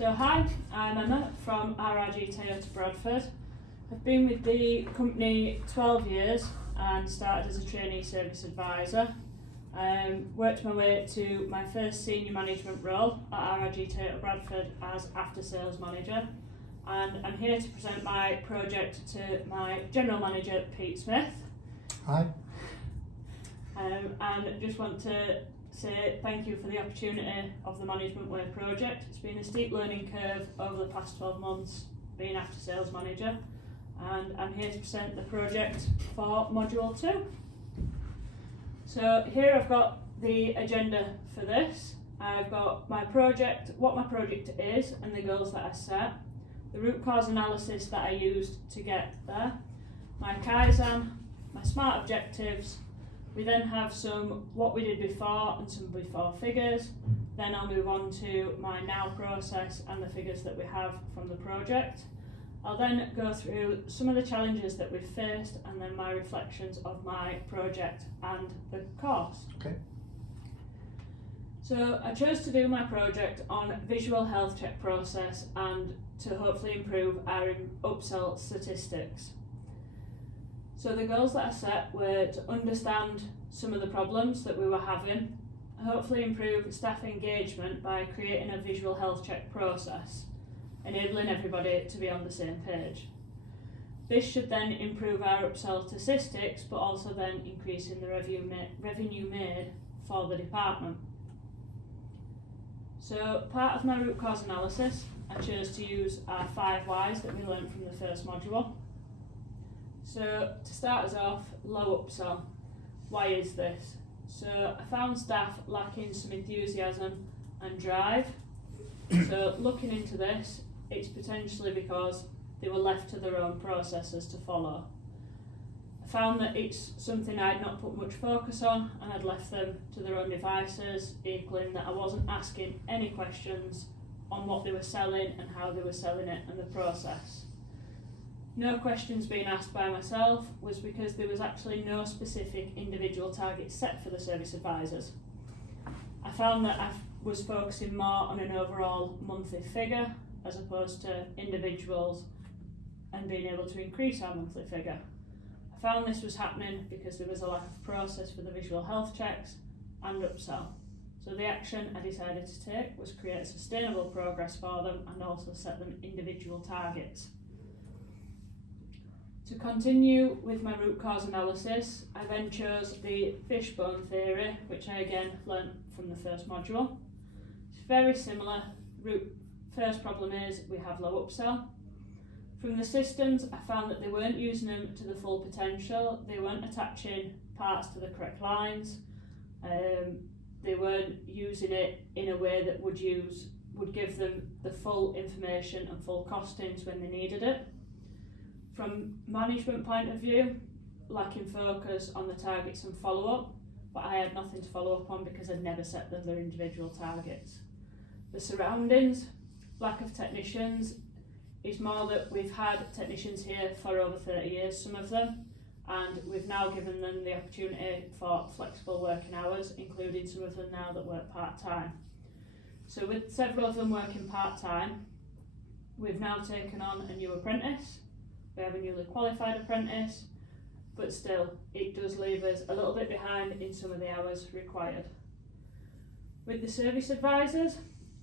So hi, I'm Emma from RRG Toyota Bradford. I've been with the company 12 years and started as a trainee service advisor. Worked my way to my first senior management role at RRG Toyota Bradford as after sales manager, and I'm here to present my project to my general manager Pete Smith. Hi. And just want to say thank you for the opportunity of the Management Way project. It's been a steep learning curve over the past 12 months being after sales manager, and I'm here to present the project for module 2. So here I've got the agenda for this. I've got my project, what my project is and the goals that I set, the root cause analysis that I used to get there, my Kaizen, my SMART objectives. We then have some what we did before and some before figures. Then I'll move on to my now process and the figures that we have from the project. I'll then go through some of the challenges that we've faced and then my reflections of my project and the course. Okay. So I chose to do my project on visual health check process and to hopefully improve our upsell statistics. So the goals that I set were to understand some of the problems that we were having, hopefully improve staff engagement by creating a visual health check process, enabling everybody to be on the same page. This should then improve our upsell statistics, but also then increasing the revenue made for the department. So part of my root cause analysis, I chose to use our 5 whys that we learned from the first module. So to start us off, low upsell. Why is this? So I found staff lacking some enthusiasm and drive. So looking into this, it's potentially because they were left to their own processes to follow. I found that it's something I'd not put much focus on and I'd left them to their own devices, equaling that I wasn't asking any questions on what they were selling and how they were selling it and the process. No questions being asked by myself was because there was actually no specific individual target set for the service advisors. I found that I was focusing more on an overall monthly figure as opposed to individuals and being able to increase our monthly figure. I found this was happening because there was a lack of process for the visual health checks and upsell. So the action I decided to take was create sustainable progress for them and also set them individual targets. To continue with my root cause analysis, I then chose the fishbone theory, which I again learnt from the first module. It's very similar. First problem is we have low upsell. From the systems, I found that they weren't using them to the full potential. They weren't attaching parts to the correct lines. They weren't using it in a way that would give them the full information and full costings when they needed it. From management point of view, lacking focus on the targets and follow-up, but I had nothing to follow up on because I'd never set them their individual targets. The surroundings, lack of technicians, is more that we've had technicians here for over 30 years, some of them, and we've now given them the opportunity for flexible working hours, including some of them now that work part-time. So with several of them working part-time, we've now taken on a new apprentice. We have a newly qualified apprentice, but still it does leave us a little bit behind in some of the hours required. With the service advisors,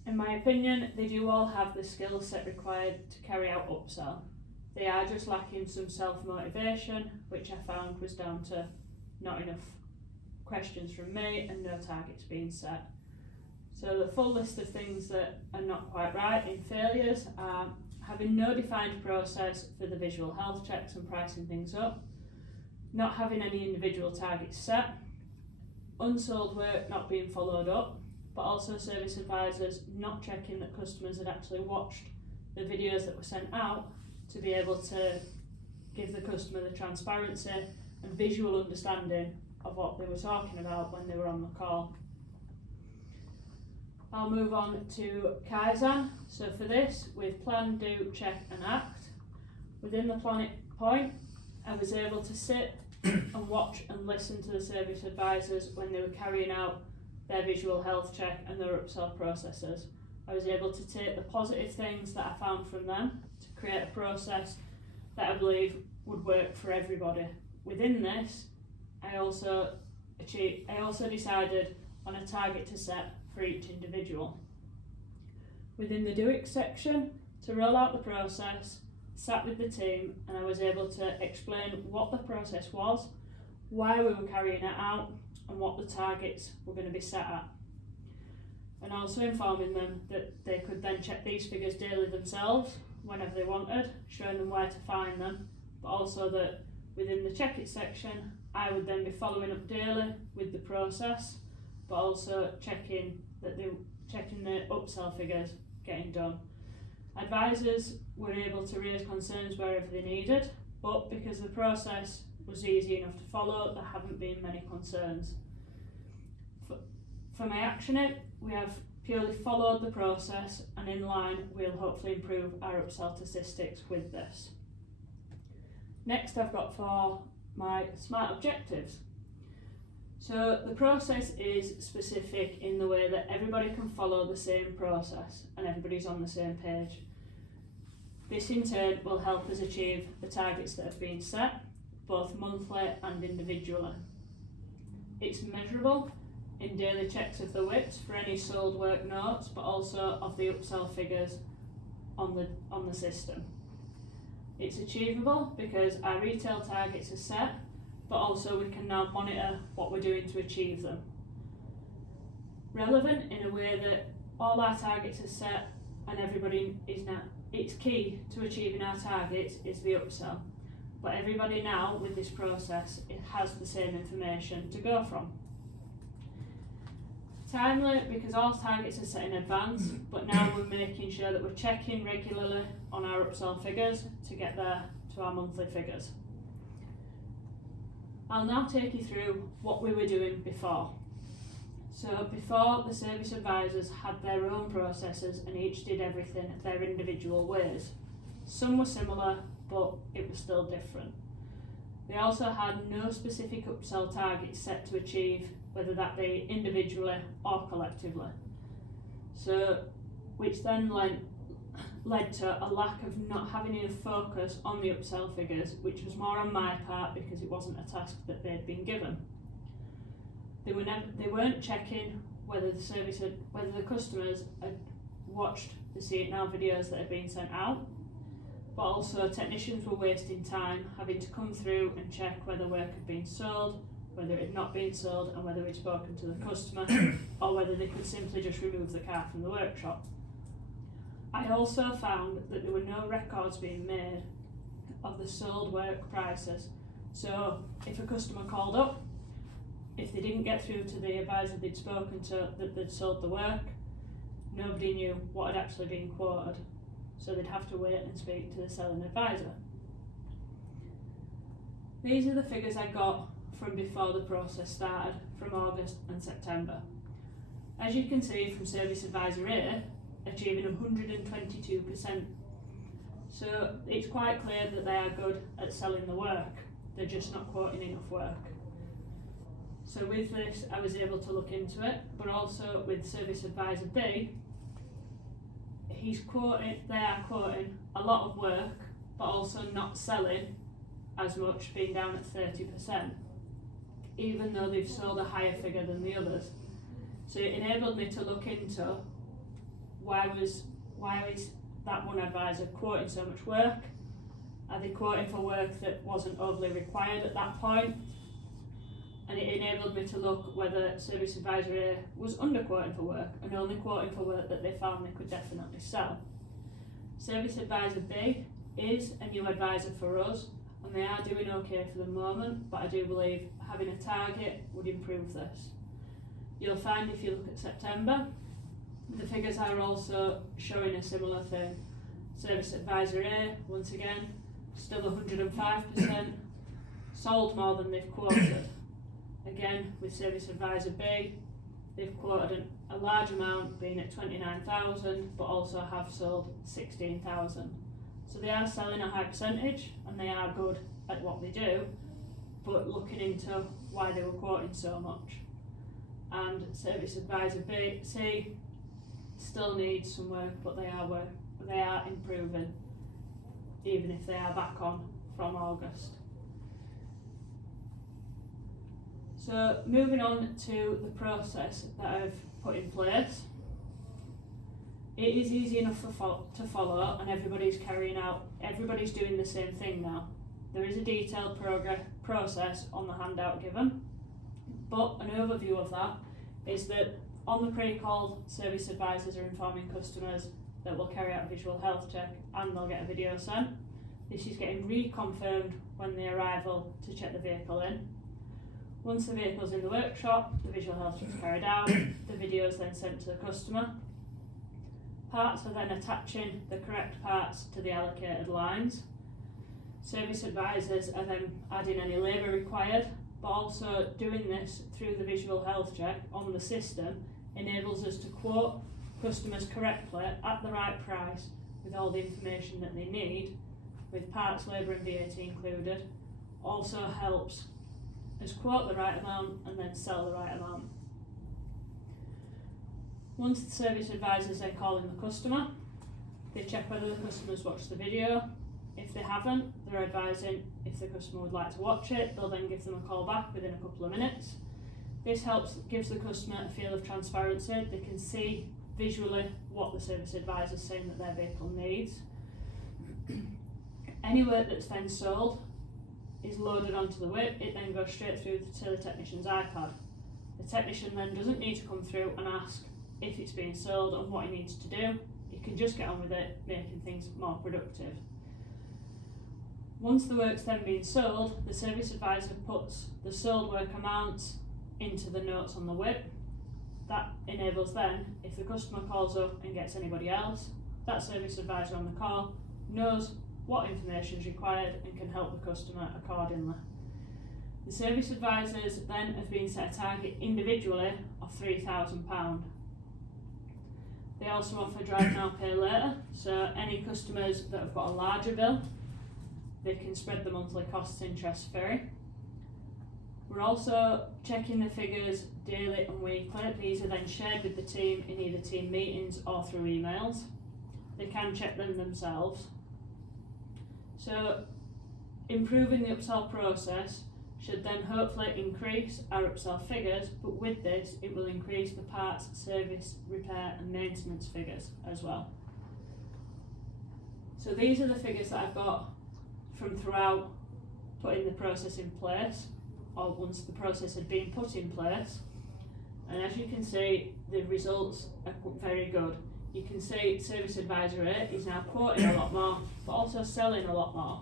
in my opinion, they do all have the skill set required to carry out upsell. They are just lacking some self-motivation, which I found was down to not enough questions from me and no targets being set. So the full list of things that are not quite right in failures are having no defined process for the visual health checks and pricing things up, not having any individual targets set, unsold work not being followed up, but also service advisors not checking that customers had actually watched the videos that were sent out to be able to give the customer the transparency and visual understanding of what they were talking about when they were on the call. I'll move on to Kaizen. So for this, we've plan, do, check and act. Within the plan point, I was able to sit and watch and listen to the service advisors when they were carrying out their visual health check and their upsell processes. I was able to take the positive things that I found from them to create a process that I believe would work for everybody. Within this, I also decided on a target to set for each individual. Within the Do It section, to roll out the process, sat with the team, and I was able to explain what the process was, why we were carrying it out, and what the targets were going to be set at. And also informing them that they could then check these figures daily themselves whenever they wanted, showing them where to find them, but also that within the Check It section, I would then be following up daily with the process, but also checking the upsell figures getting done. Advisors were able to raise concerns wherever they needed, but because the process was easy enough to follow, there haven't been many concerns. For my action it, we have purely followed the process, and in line we'll hopefully improve our upsell statistics with this. Next I've got for my SMART objectives. So the process is specific in the way that everybody can follow the same process and everybody's on the same page. This in turn will help us achieve the targets that have been set, both monthly and individually. It's measurable in daily checks of the WIPs for any sold work notes, but also of the upsell figures on the system. It's achievable because our retail targets are set, but also we can now monitor what we're doing to achieve them. Relevant in a way that all our targets are set and everybody is now, it's key to achieving our targets is the upsell. But everybody now with this process, it has the same information to go from. Timely because all targets are set in advance, but now we're making sure that we're checking regularly on our upsell figures to get there to our monthly figures. I'll now take you through what we were doing before. So before, the service advisors had their own processes and each did everything their individual ways. Some were similar, but it was still different. They also had no specific upsell targets set to achieve, whether that be individually or collectively. So, which then led to a lack of not having enough focus on the upsell figures, which was more on my part because it wasn't a task that they'd been given. They weren't checking whether the customers had watched the See It Now videos that had been sent out, but also technicians were wasting time having to come through and check whether work had been sold, whether it had not been sold, and whether we'd spoken to the customer, or whether they could simply just remove the car from the workshop. I also found that there were no records being made of the sold work prices. So if a customer called up, if they didn't get through to the advisor they'd spoken to that they'd sold the work, nobody knew what had actually been quoted. So they'd have to wait and speak to the selling advisor. These are the figures I got from before the process started, from August and September. As you can see from Service Advisor A, achieving 122%. So it's quite clear that they are good at selling the work, they're just not quoting enough work. So with this I was able to look into it, but also with Service Advisor B, they are quoting a lot of work, but also not selling as much, being down at 30%, even though they've sold a higher figure than the others. So it enabled me to look into why is that one advisor quoting so much work? Are they quoting for work that wasn't overly required at that point? And it enabled me to look whether Service Advisor A was underquoting for work and only quoting for work that they found they could definitely sell. Service Advisor B is a new advisor for us, and they are doing okay for the moment, but I do believe having a target would improve this. You'll find if you look at September, the figures are also showing a similar thing. Service Advisor A, once again, still 105%, sold more than they've quoted. Again, with Service Advisor B, they've quoted a large amount, being at 29,000, but also have sold 16,000. So they are selling a high percentage, and they are good at what they do, but looking into why they were quoting so much. And Service Advisor B, C, still need some work, but they are improving, even if they are back on from August. So moving on to the process that I've put in place. It is easy enough to follow, and everybody's doing the same thing now. There is a detailed process on the handout given, but an overview of that is that on the pre-call, service advisors are informing customers that will carry out a visual health check and they'll get a video sent. This is getting reconfirmed when they arrival to check the vehicle in. Once the vehicle's in the workshop, the visual health check is carried out, the video is then sent to the customer. Parts are then attaching the correct parts to the allocated lines. Service advisors are then adding any labour required, but also doing this through the visual health check on the system enables us to quote customers correctly at the right price with all the information that they need, with parts, labour and VAT included. Also helps us quote the right amount and then sell the right amount. Once the service advisors then call in the customer, they check whether the customer's watched the video. If they haven't, they're advising if the customer would like to watch it. They'll then give them a call back within a couple of minutes. This gives the customer a feel of transparency. They can see visually what the service advisor is saying that their vehicle needs. Any work that's then sold is loaded onto the whip. It then goes straight through the teletechnician's iPad. The technician then doesn't need to come through and ask if it's being sold and what he needs to do. He can just get on with it, making things more productive. Once the work's then been sold, the service advisor puts the sold work amounts into the notes on the whip. That enables then, if the customer calls up and gets anybody else, that service advisor on the call knows what information is required and can help the customer accordingly. The service advisors then have been set a target individually of £3,000. They also offer drive now, pay later, so any customers that have got a larger bill, they can spread the monthly costs interest free. We're also checking the figures daily and weekly. These are then shared with the team in either team meetings or through emails. They can check them themselves. So improving the upsell process should then hopefully increase our upsell figures, but with this it will increase the parts, service, repair and maintenance figures as well. So these are the figures that I've got from throughout putting the process in place, or once the process had been put in place. And as you can see, the results are very good. You can see Service Advisor A is now quoting a lot more, but also selling a lot more.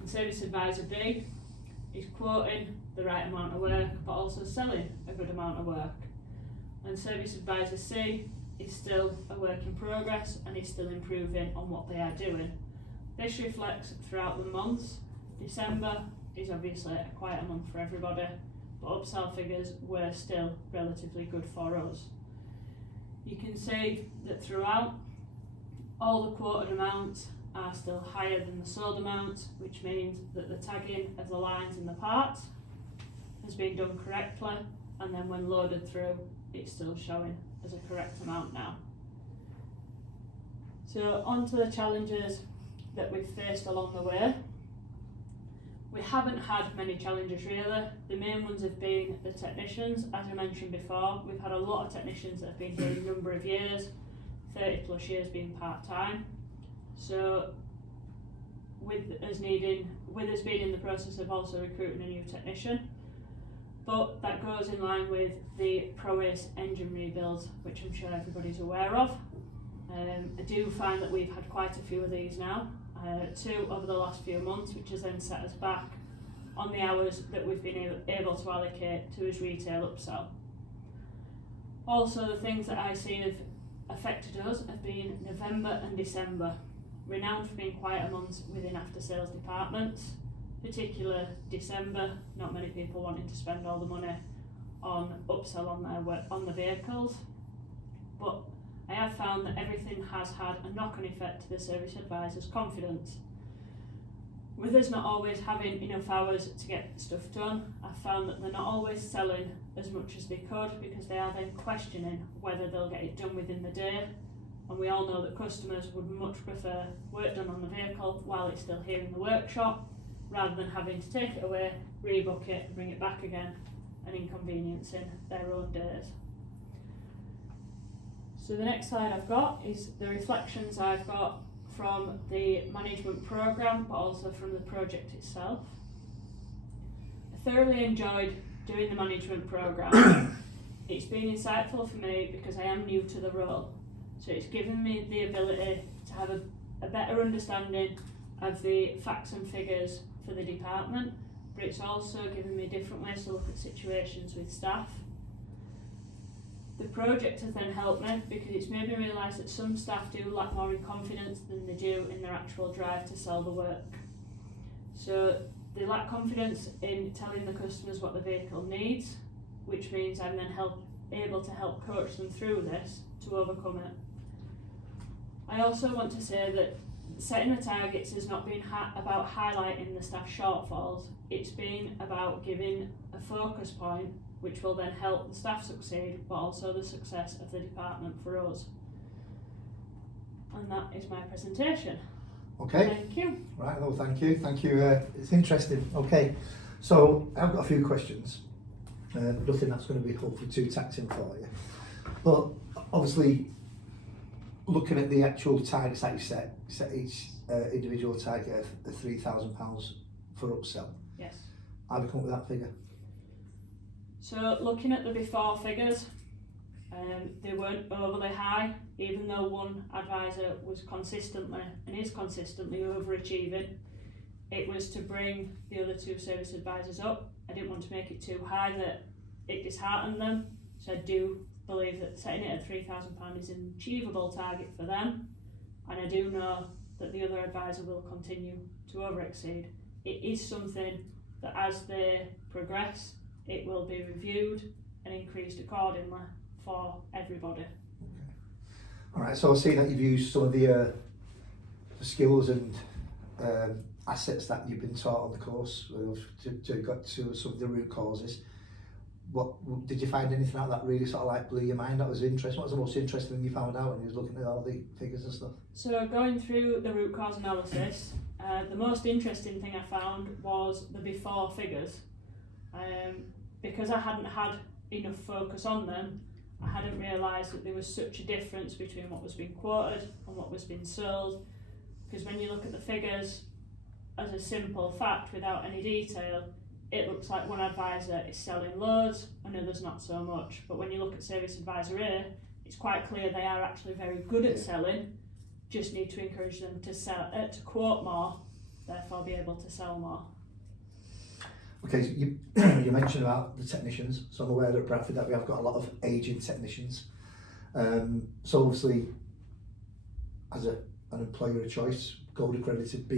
And Service Advisor B is quoting the right amount of work, but also selling a good amount of work. And Service Advisor C is still a work in progress and is still improving on what they are doing. This reflects throughout the months. December is obviously a quieter month for everybody, but upsell figures were still relatively good for us. You can see that throughout, all the quoted amounts are still higher than the sold amounts, which means that the tagging of the lines and the parts has been done correctly, and then when loaded through, it's still showing as a correct amount now. So on to the challenges that we've faced along the way. We haven't had many challenges really. The main ones have been the technicians. As I mentioned before, we've had a lot of technicians that have been here a number of years, 30 plus years being part-time. So with us being in the process of also recruiting a new technician, but that goes in line with the ProAce engine rebuilds, which I'm sure everybody's aware of. I do find that we've had quite a few of these now, 2 over the last few months, which has then set us back on the hours that we've been able to allocate to his retail upsell. Also, the things that I see have affected us have been November and December, renowned for being quieter months within after sales departments, particularly December, not many people wanting to spend all the money on upsell on the vehicles, but I have found that everything has had a knock-on effect to the service advisor's confidence. with us not always having enough hours to get stuff done, I found that they're not always selling as much as they could, because they are then questioning whether they'll get it done within the day. And we all know that customers would much prefer work done on the vehicle while it's still here in the workshop, rather than having to take it away, rebook it, bring it back again, and inconveniencing their own days. So the next slide I've got is the reflections I've got from the management programme, but also from the project itself. I thoroughly enjoyed doing the management programme. It's been insightful for me because I am new to the role, so it's given me the ability to have a better understanding of the facts and figures for the department, but it's also given me different ways to look at situations with staff. The project has then helped me because it's made me realise that some staff do lack more in confidence than they do in their actual drive to sell the work. So they lack confidence in telling the customers what the vehicle needs, which means I'm then able to help coach them through this to overcome it. I also want to say that setting the targets has not been about highlighting the staff shortfalls, it's been about giving a focus point which will then help the staff succeed, but also the success of the department for us. And that is my presentation. Okay. Thank you. Right, well, thank you. Thank you. It's interesting. Okay, so I've got a few questions. Nothing that's going to be hopefully too taxing for you. But obviously, looking at the actual targets that you set each individual target of £3,000 for upsell. Yes. How do you come up with that figure? So looking at the before figures, they weren't overly high, even though one advisor was consistently and is consistently overachieving. It was to bring the other two service advisors up. I didn't want to make it too high that it disheartened them, so I do believe that setting it at £3,000 is an achievable target for them, and I do know that the other advisor will continue to over-exceed. It is something that as they progress, it will be reviewed and increased accordingly for everybody. Okay. All right, so I see that you've used some of the skills and assets that you've been taught on the course to got to some of the root causes. What did you find anything out that really sort of like blew your mind? That was interesting. What was the most interesting thing you found out when you was looking at all the figures and stuff? So going through the root cause analysis, the most interesting thing I found was the before figures. Because I hadn't had enough focus on them, I hadn't realised that there was such a difference between what was being quoted and what was being sold. Because when you look at the figures as a simple fact without any detail, it looks like one advisor is selling loads and others not so much. But when you look at Service Advisor A, it's quite clear they are actually very good at selling, just need to encourage them to sell, to quote more, therefore be able to sell more. Okay, so you you mentioned about the technicians, so I'm aware at Bradford that we have got a lot of ageing technicians. So obviously, as an employer of choice, Gold accredited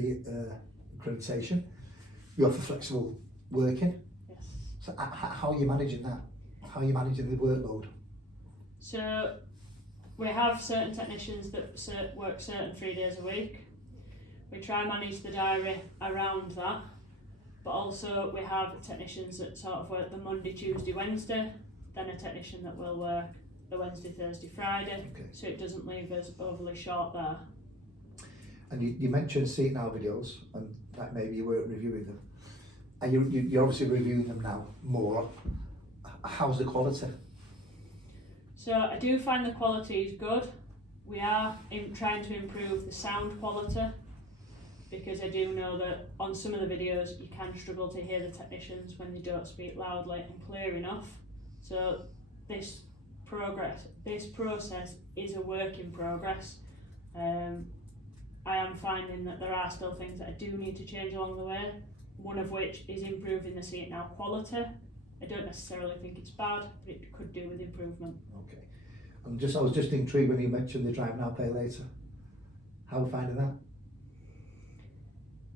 accreditation, you offer flexible working. Yes. So how are you managing that? How are you managing the workload? So we have certain technicians that work certain 3 days a week. We try and manage the diary around that. But also we have technicians that sort of work the Monday, Tuesday, Wednesday, then a technician that will work the Wednesday, Thursday, Friday, Okay. so it doesn't leave us overly short there. And you mentioned See It Now videos, and that maybe you weren't reviewing them. And you're obviously reviewing them now more. How's the quality? So I do find the quality is good. We are trying to improve the sound quality, because I do know that on some of the videos you can struggle to hear the technicians when they don't speak loudly and clear enough. So this process is a work in progress. I am finding that there are still things that I do need to change along the way, one of which is improving the See It Now quality. I don't necessarily think it's bad, but it could do with improvement. Okay. I was just intrigued when you mentioned the Drive Now Pay Later. How are you finding that?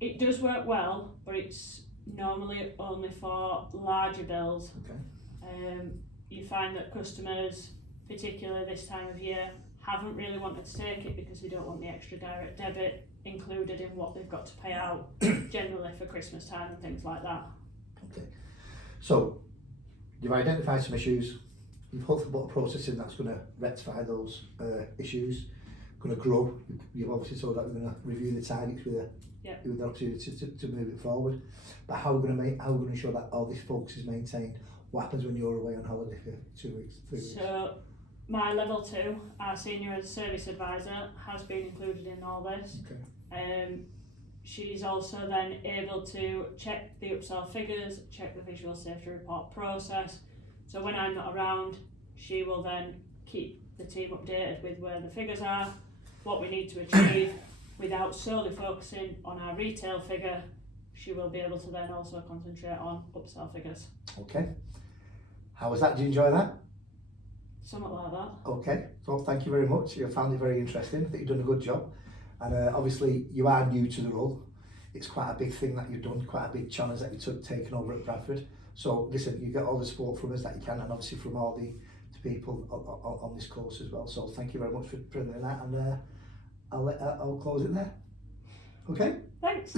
It does work well, but it's normally only for larger bills. Okay. You find that customers, particularly this time of year, haven't really wanted to take it because they don't want the extra direct debit included in what they've got to pay out generally for Christmas time and things like that. Okay. So you've identified some issues. You've hopefully put a process in that's going to rectify those issues. Going to grow. You've obviously told that we're going to review the targets with with the opportunity to move it forward. But how are we going to ensure that all this focus is maintained? What happens when you're away on holiday for 2 weeks, 3 weeks? So my level 2, our senior service advisor, has been included in all this. Okay. She's also then able to check the upsell figures, check the visual safety report process. So when I'm not around, she will then keep the team updated with where the figures are, what we need to achieve, without solely focusing on our retail figure. She will be able to then also concentrate on upsell figures. Okay. How was that? Did you enjoy that? Somewhat like that. Okay, so thank you very much. I found it very interesting. I think you've done a good job. And obviously you are new to the role. It's quite a big thing that you've done, quite a big challenge that you took taking over at Bradford. So listen, you get all the support from us that you can, and obviously from all the people on this course as well. So thank you very much for bringing that, and I'll close it there. Okay? Thanks.